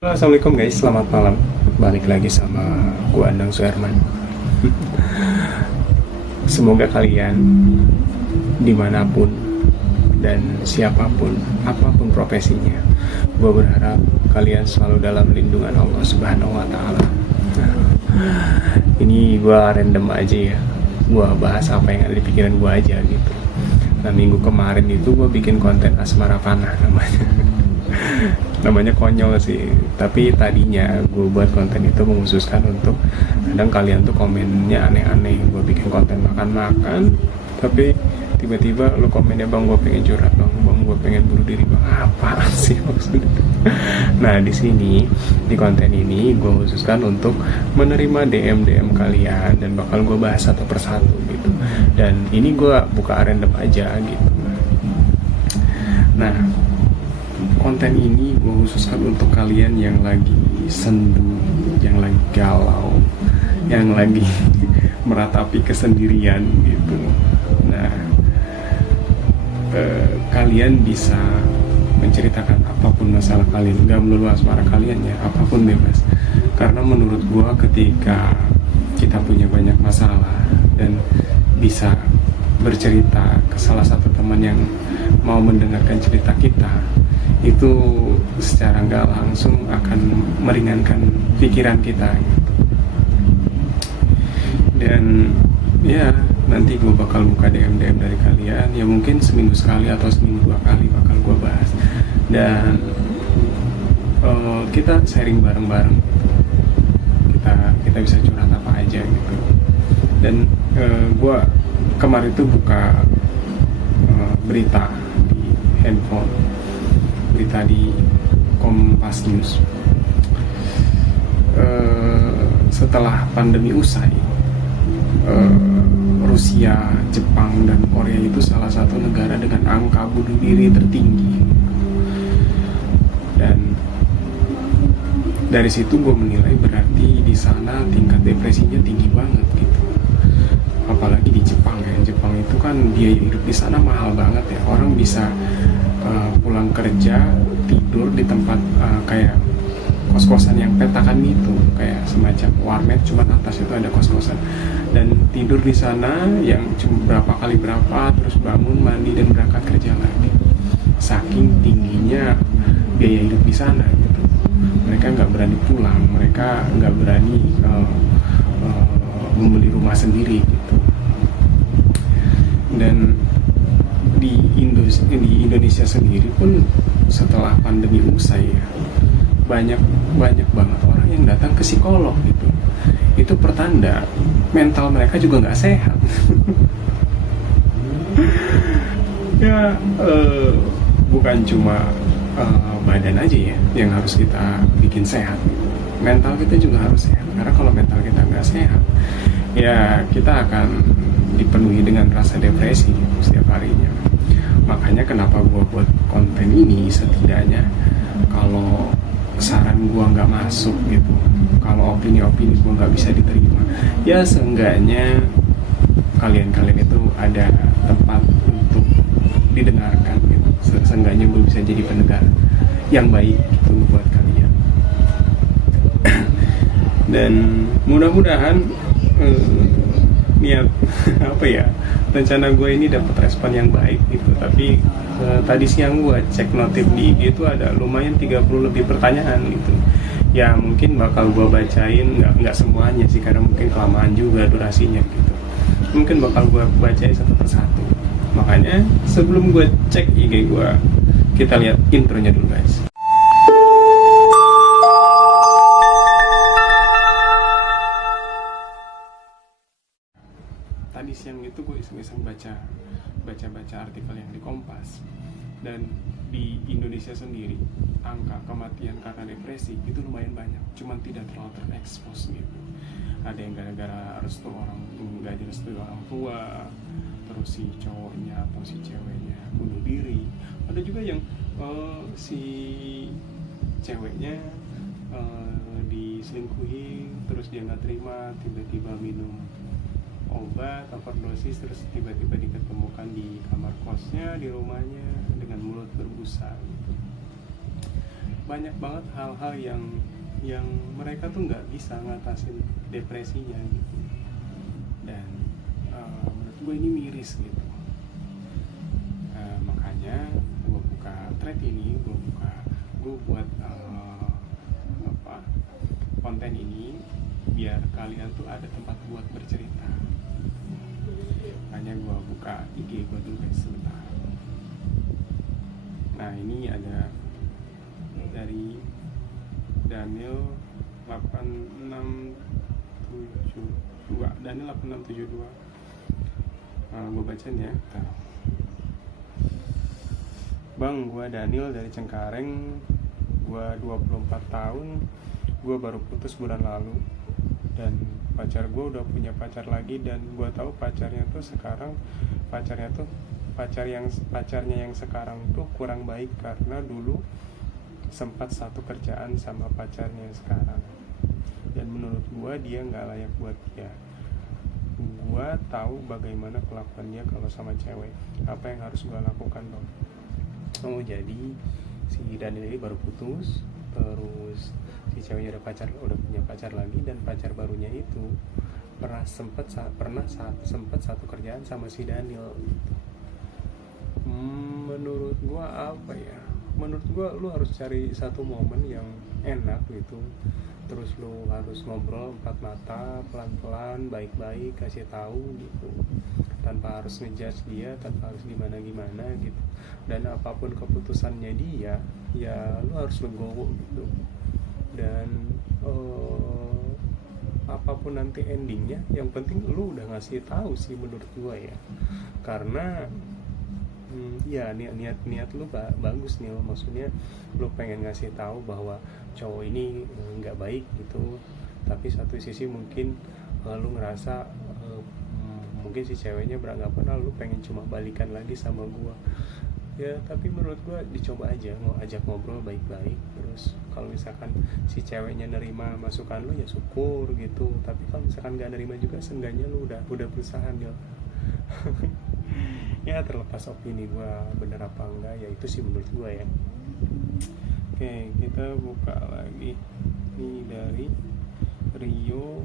Halo, assalamualaikum guys, selamat malam. Balik lagi sama gua Andang Suherman. Semoga kalian dimanapun dan siapapun, apapun profesinya, gua berharap kalian selalu dalam lindungan Allah Subhanahu Wa Taala. Ini gua random aja ya, gua bahas apa yang ada di pikiran gua aja gitu. Nah, minggu kemarin itu gua bikin konten Asmara Panah namanya. Namanya konyol sih, tapi tadinya gue buat konten itu menghususkan untuk kadang kalian tuh komennya aneh-aneh. Gue bikin konten makan-makan, tapi tiba-tiba lu komennya, bang gue pengen curhat, bang gue pengen bunuh diri, bang apa sih maksudnya. Nah, di sini di konten ini gue khususkan untuk menerima DM kalian dan bakal gue bahas satu persatu gitu. Dan ini gue buka random aja gitu. Nah, konten ini gue khususkan untuk kalian yang lagi sendu, yang lagi galau, yang lagi meratapi kesendirian gitu. Nah, kalian bisa menceritakan apapun masalah kalian, nggak melulu asmara kalian ya, apapun bebas. Karena menurut gue ketika kita punya banyak masalah dan bisa bercerita ke salah satu teman yang mau mendengarkan cerita kita, itu secara nggak langsung akan meringankan pikiran kita gitu. Dan ya nanti gue bakal buka DM dari kalian, ya mungkin seminggu sekali atau seminggu 2 kali bakal gue bahas. Dan kita sharing bareng-bareng gitu. kita bisa curhat apa aja gitu. Dan gue kemarin tuh buka berita di handphone, berita di Kompas News. Setelah pandemi usai, Rusia, Jepang, dan Korea itu salah satu negara dengan angka bunuh diri tertinggi. Dan dari situ gue menilai berarti di sana tingkat depresinya tinggi banget gitu. Apalagi di Jepang ya. Jepang itu kan biaya hidup di sana mahal banget ya. Orang bisa pulang kerja tidur di tempat kayak kos-kosan yang petakan itu, kayak semacam warnet, cuma atas itu ada kos-kosan, dan tidur di sana yang cuma berapa, terus bangun, mandi, dan berangkat kerja lagi. Saking tingginya biaya hidup di sana gitu. Mereka nggak berani pulang, mereka nggak berani membeli rumah sendiri gitu. Dan di Indonesia sendiri pun setelah pandemi usai ya, banyak banget orang yang datang ke psikolog gitu. Itu pertanda mental mereka juga nggak sehat. Ya bukan cuma badan aja ya yang harus kita bikin sehat, mental kita juga harus sehat. Karena kalau mental kita nggak sehat, ya kita akan dipenuhi dengan rasa depresi setiap harinya. Makanya kenapa gue buat konten ini, setidaknya kalau saran gue nggak masuk gitu, kalau opini-opini gue nggak bisa diterima, ya seenggaknya kalian itu ada tempat untuk didengarkan gitu. Seenggaknya gue bisa jadi pendengar yang baik gitu buat kalian. Dan mudah-mudahan niat apa ya, rencana gue ini dapat respon yang baik gitu. Tapi tadi siang gue cek notif di IG itu ada lumayan 30 lebih pertanyaan gitu. Ya mungkin bakal gue bacain, nggak semuanya sih, karena mungkin kelamaan juga durasinya gitu. Mungkin bakal gue bacain satu persatu. Makanya sebelum gue cek IG gue, kita lihat intronya dulu guys. Tadi siang itu gue iseng-iseng baca artikel yang di Kompas, dan di Indonesia sendiri angka kematian karena depresi itu lumayan banyak, cuman tidak terlalu terekspos gitu. Ada yang gara-gara nggak direstui orang tua, terus si cowoknya atau si ceweknya bunuh diri. Ada juga yang si ceweknya diselingkuhi, terus dia nggak terima, tiba-tiba minum obat overdosis, terus tiba-tiba diketemukan di kamar kosnya, di rumahnya dengan mulut berbusa gitu. banyak banget hal-hal yang mereka tuh nggak bisa ngatasin depresinya gitu. Dan menurut gue ini miris gitu. Makanya gue buka thread ini, gue buat konten ini biar kalian tuh ada tempat buat bercerita. Makanya gue buka IG gue dulu guys sebentar. Nah ini ada dari Daniel 8672. Daniel 8672. Gue bacain ya. Bang, gue Daniel dari Cengkareng. Gue 24 tahun. Gue baru putus bulan lalu. Dan pacar gue udah punya pacar lagi. Dan gue tahu pacarnya yang sekarang tuh kurang baik karena dulu sempat satu kerjaan sama pacarnya yang sekarang. Dan menurut gue dia nggak layak buat dia. Gue tahu bagaimana kelakuan dia kalau sama cewek. Apa yang harus gue lakukan dong? Oh jadi si Daniel ini baru putus, terus si ceweknya udah punya pacar lagi, dan pacar barunya itu sempat satu kerjaan sama si Daniel gitu. Menurut gua apa ya? Menurut gua lu harus cari satu momen yang enak gitu. Terus lu harus ngobrol empat mata, pelan-pelan, baik-baik, kasih tahu gitu. Tanpa harus ngejudge dia, tanpa harus gimana-gimana gitu. Dan apapun keputusannya dia, ya lu harus legowo gitu. Dan apapun nanti endingnya, yang penting lu udah ngasih tahu sih menurut gua ya. Karena ya niat lu bagus nih, maksudnya lu pengen ngasih tahu bahwa cowok ini nggak baik gitu. Tapi satu sisi mungkin lu ngerasa mungkin si ceweknya beranggapan lu pengen cuma balikan lagi sama gua ya. Tapi menurut gua dicoba aja, mau ajak ngobrol baik-baik. Terus kalau misalkan si ceweknya nerima masukan lu ya syukur gitu. Tapi kalau misalkan nggak nerima juga, seenggaknya lu udah berusaha ya. Ya terlepas opini gue bener apa enggak, ya itu sih menurut gue ya. Oke, kita buka lagi. Ini dari Rio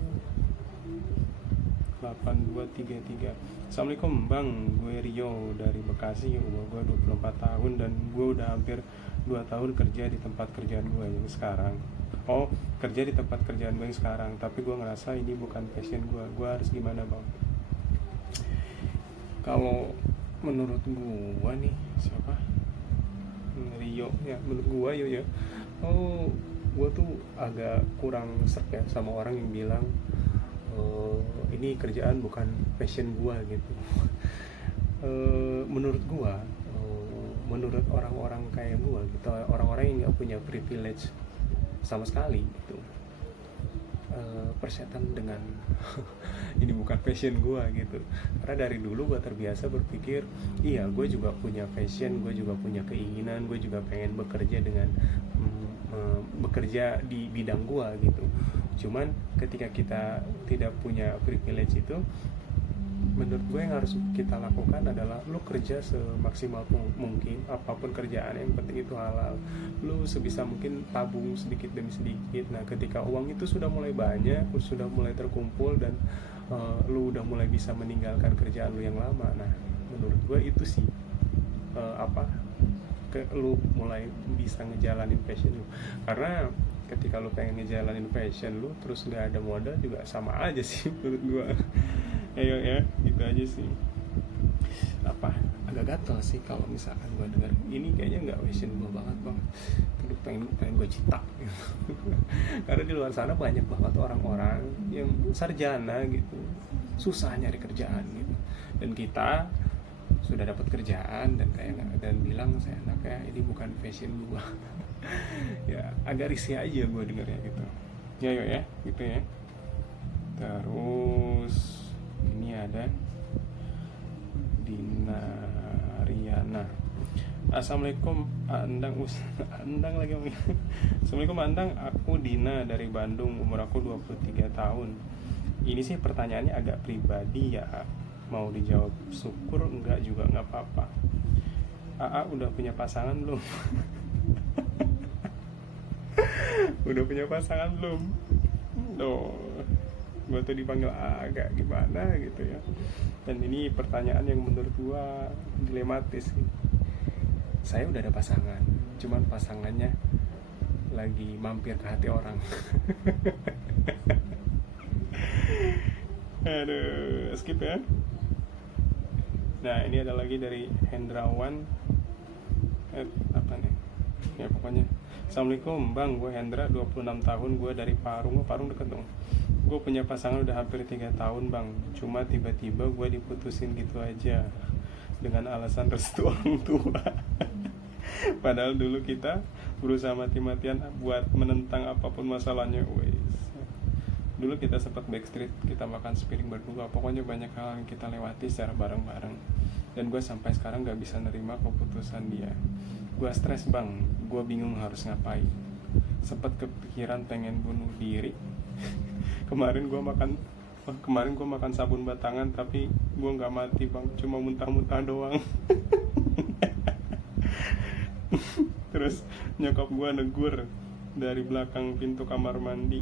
8233. Assalamualaikum bang, gue Rio dari Bekasi. Umur gue 24 tahun dan gue udah hampir 2 tahun kerja di tempat kerjaan gue yang sekarang. Kerja di tempat kerjaan gue yang sekarang. Tapi gue ngerasa ini bukan passion gue. Gue harus gimana bang? Kalau menurut gua nih, siapa? Rio ya, menurut gua ya. Gua tuh agak kurang serp ya sama orang yang bilang ini kerjaan bukan passion gua gitu. Menurut gua, menurut orang-orang kayak gua gitu, orang-orang yang nggak punya privilege sama sekali gitu, persetan dengan ini bukan passion gue gitu. Karena dari dulu gue terbiasa berpikir, iya gue juga punya passion, gue juga punya keinginan, gue juga pengen bekerja bekerja di bidang gue gitu. Cuman ketika kita tidak punya privilege itu, menurut gue yang harus kita lakukan adalah lu kerja semaksimal mungkin, apapun kerjaan, yang penting itu halal. Lu sebisa mungkin tabung sedikit demi sedikit. Nah ketika uang itu sudah mulai banyak, sudah mulai terkumpul, dan lu udah mulai bisa meninggalkan kerjaan lu yang lama, nah menurut gue itu sih lu mulai bisa ngejalanin passion lu. Karena ketika lu pengen ngejalanin passion lu terus nggak ada modal juga sama aja sih menurut gue. Ayo ya, gitu aja sih. Agak gatel sih kalau misalkan gue dengar ini kayaknya nggak passion gue banget bang. Terus pengen gue cita gitu. Karena di luar sana banyak banget orang-orang yang sarjana gitu, susah nyari kerjaan gitu. Dan kita sudah dapat kerjaan dan bilang saya anaknya ini bukan passion gue. Ya agak risih aja gue dengarnya gitu. Ya gitu ya. Terus ini ada Dina Riana. Assalamualaikum Andang lagi. Assalamualaikum Andang, aku Dina dari Bandung, umur aku 23 tahun. Ini sih pertanyaannya agak pribadi ya, mau dijawab syukur, enggak juga enggak apa-apa. AA udah punya pasangan belum? Udah punya pasangan belum? Oh, gue tuh dipanggil agak gimana gitu ya. Dan ini pertanyaan yang menurut gue dilematis sih. Saya udah ada pasangan, cuman pasangannya lagi mampir ke hati orang. Aduh, skip ya. Nah, ini ada lagi dari Hendrawan. Apa nih? Ya pokoknya. Assalamualaikum bang, gue Hendra, 26 tahun, gue dari Parung. Parung deket dong. Gue punya pasangan udah hampir 3 tahun bang. Cuma tiba-tiba gue diputusin gitu aja dengan alasan restu orang tua. Padahal dulu kita berusaha mati-matian buat menentang apapun masalahnya. Dulu kita sempat backstreet, kita makan sepiring berdua. Pokoknya banyak hal yang kita lewati secara bareng-bareng. Dan gue sampai sekarang gak bisa nerima keputusan dia. Gue stres bang, gue bingung harus ngapain. Sempat kepikiran pengen bunuh diri. Kemarin gue makan sabun batangan, tapi gue gak mati bang, cuma muntah-muntah doang. Terus nyokap gue negur dari belakang pintu kamar mandi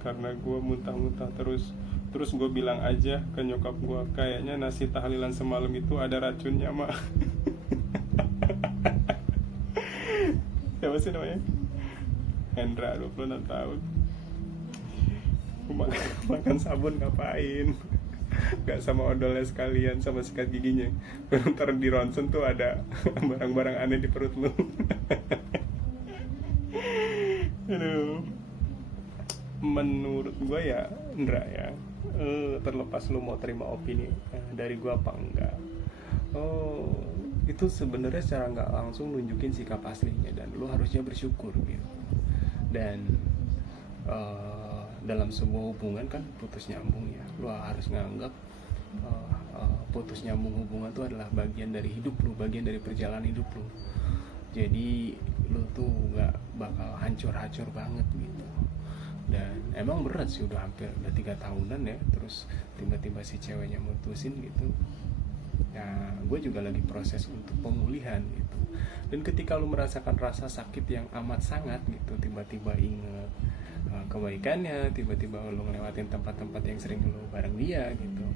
karena gue muntah-muntah terus gue bilang aja ke nyokap gue, kayaknya nasi tahlilan semalam itu ada racunnya mak. Siapa sih namanya? Hendra, 26 tahun. Makan sabun ngapain? Gak sama odolnya sekalian, sama sikat giginya. Ntar di ronsen tuh ada barang-barang aneh di perut lu. Aduh. Menurut gue ya, Indra ya, terlepas lu mau terima opini dari gue apa enggak, itu sebenarnya secara nggak langsung nunjukin sikap aslinya, dan lu harusnya bersyukur gitu. Dan dalam sebuah hubungan kan putus nyambung ya, lu harus nganggap putus nyambung hubungan itu adalah bagian dari hidup lu, bagian dari perjalanan hidup lu. Jadi lu tuh nggak bakal hancur-hancur banget gitu. Dan emang berat sih, udah 3 tahunan ya, terus tiba-tiba si ceweknya mutusin gitu. Nah, gue juga lagi proses untuk pemulihan gitu. Dan ketika lu merasakan rasa sakit yang amat sangat gitu, tiba-tiba inget kebaikannya, tiba-tiba lu ngelewatin tempat-tempat yang sering lu bareng dia gitu,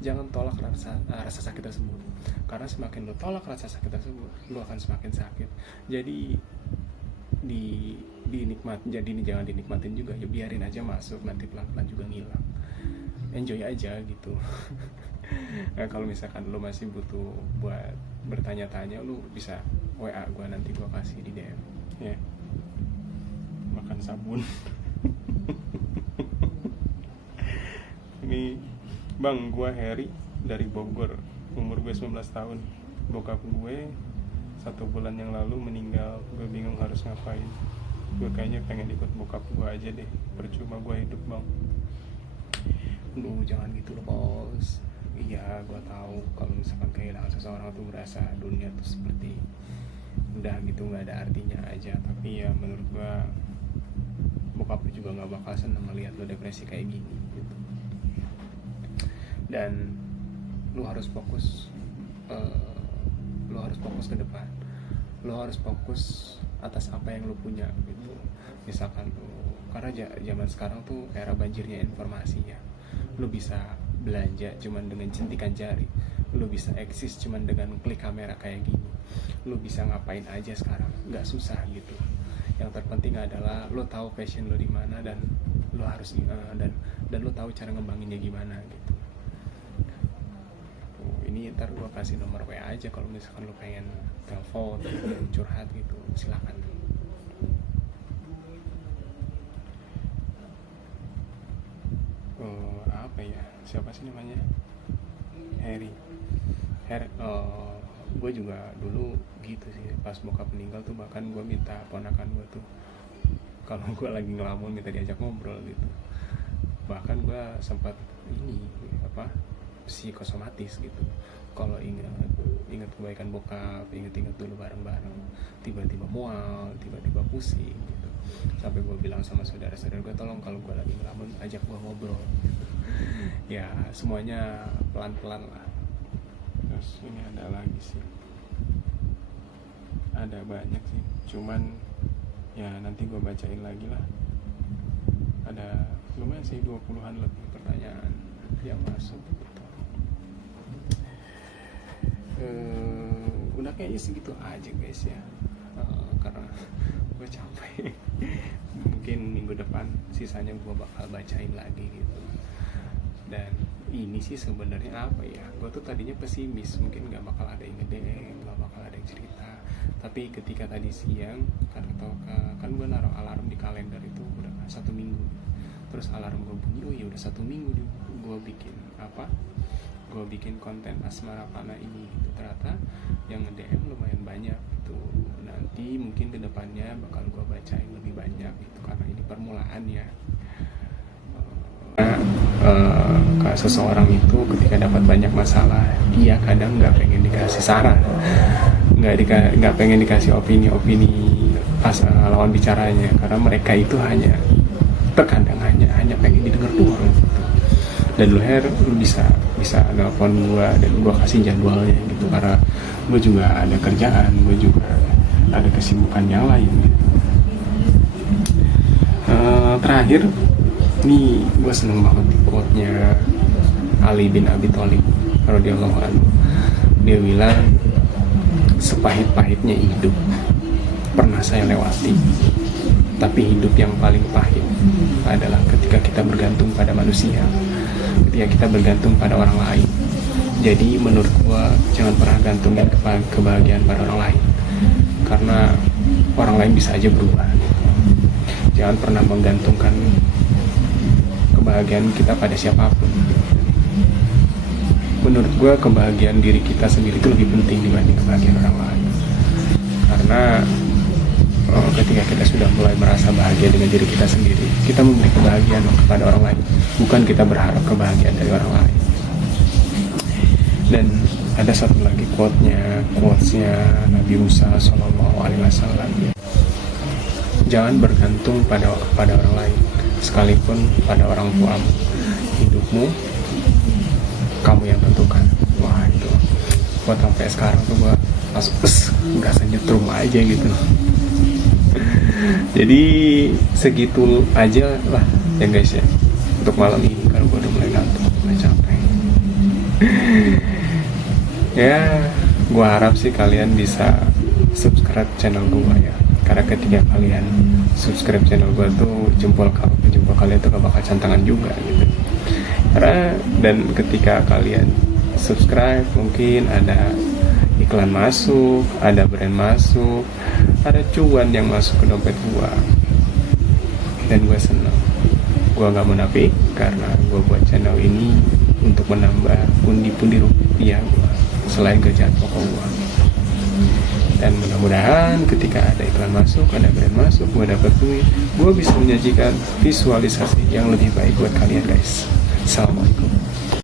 jangan tolak rasa sakit tersebut. Karena semakin lu tolak rasa sakit tersebut, lu akan semakin sakit. Jadi jangan dinikmatin juga ya, biarin aja masuk, nanti pelan-pelan juga ngilang. Enjoy aja gitu. Nah, kalau misalkan lo masih butuh buat bertanya-tanya, lo bisa WA gue, nanti gue kasih di DM ya. Makan sabun. Ini bang, gue Harry dari Bogor, umur gue 19 tahun. Bokap gue 1 bulan yang lalu meninggal. Gue bingung harus ngapain. Gue kayaknya pengen ikut bokap gue aja deh, percuma gue hidup bang. Lu jangan gitu loh bos. Iya, gue tahu kalau misalkan kehilangan seseorang tuh berasa dunia tuh seperti udah gitu nggak ada artinya aja. Tapi ya menurut gue bokap lu juga nggak bakal seneng ngeliat lu depresi kayak gini gitu. Dan lu harus fokus, ke depan. Lu harus fokus atas apa yang lu punya gitu. Misalkan lu, karena zaman sekarang tuh era banjirnya informasi ya. Lu bisa belanja cuman dengan jentikan jari, lu bisa eksis cuman dengan klik kamera kayak gini. Lu bisa ngapain aja sekarang, nggak susah gitu. Yang terpenting adalah lu tahu passion lu di mana, dan lu harus dan lu tahu cara ngembanginnya gimana gitu. Ini ntar gue kasih nomor WA aja kalau misalkan lu pengen telepon, curhat gitu, silakan. Apa ya, siapa sih namanya? Harry. Gue juga dulu gitu sih, pas bokap meninggal tuh bahkan gue minta ponakan gue tuh kalau gue lagi ngelamun minta diajak ngobrol gitu. Bahkan gue sempat psikosomatis gitu. Kalau ingat kebaikan bokap, inget dulu bareng-bareng, tiba-tiba mual, tiba-tiba pusing gitu. Sampai gue bilang sama saudara-saudara gue, tolong kalau gue lagi ngelamun ajak gue ngobrol gitu. Ya semuanya pelan-pelan lah. Terus ini ada lagi sih, ada banyak sih, cuman Ya nanti gue bacain lagi lah. Ada lumayan sih 20-an lebih pertanyaan yang masuk gitu. Udah kayaknya segitu aja guys ya. Karena gue capek. Mungkin minggu depan sisanya gue bakal bacain lagi gitu. Dan ini sih sebenarnya apa ya, gue tuh tadinya pesimis, mungkin nggak bakal ada yang nge-DM, nggak bakal ada yang cerita. Tapi ketika tadi siang kan gue naruh alarm di kalender itu udah 1 minggu, terus alarm gue bunyi, oh ya udah 1 minggu gue bikin gue bikin konten Asmara Fana ini gitu. Ternyata yang nge-DM lumayan banyak gitu. Nanti mungkin kedepannya bakal gue bacain lebih banyak gitu, karena ini permulaan ya. Seseorang itu ketika dapat banyak masalah, dia kadang nggak pengen dikasih saran, nggak pengen dikasih opini pas lawan bicaranya, karena mereka itu terkadang hanya pengen didengar doang gitu. Dan lu bisa nelpon gue dan gue kasih jadwalnya gitu, karena gue juga ada kerjaan, gue juga ada kesibukan yang lain gitu. Terakhir nih, gue seneng banget di quote-nya Ali bin Abi Thalib radhiyallahu anhu. Dia bilang, sepahit-pahitnya hidup pernah saya lewati, tapi hidup yang paling pahit adalah ketika kita bergantung pada manusia, ketika kita bergantung pada orang lain. Jadi menurut gue, jangan pernah gantungin kebahagiaan pada orang lain, karena orang lain bisa aja berubah. Jangan pernah menggantungkan kebahagiaan kita pada siapapun. Menurut gue, kebahagiaan diri kita sendiri itu lebih penting dibanding kebahagiaan orang lain. Karena ketika kita sudah mulai merasa bahagia dengan diri kita sendiri, kita memberi kebahagiaan kepada orang lain, bukan kita berharap kebahagiaan dari orang lain. Dan ada satu lagi quotesnya Nabi Musa SAW. Jangan bergantung pada orang lain, sekalipun pada orang tuamu. Hidupmu kamu yang tentukan. Wah, itu buat sampai sekarang tuh gue langsung berasa nyetrum aja gitu. Jadi segitu aja lah ya guys ya untuk malam ini, karena gue udah mulai ngantuk, mulai capek. Ya, gue harap sih kalian bisa subscribe channel gue ya, karena ketika kalian subscribe channel gue tuh jempol kalian tuh gak bakal cantangan juga gitu. Karena dan ketika kalian subscribe, mungkin ada iklan masuk, ada brand masuk, ada cuan yang masuk ke dompet gue, dan gue seneng. Gue gak munafik, karena gue buat channel ini untuk menambah pundi-pundi rupiah gue selain kerjaan pokok gue. Dan mudah-mudahan ketika ada iklan masuk, ada brand masuk, gue dapat duit, gue bisa menyajikan visualisasi yang lebih baik buat kalian guys. Assalamualaikum.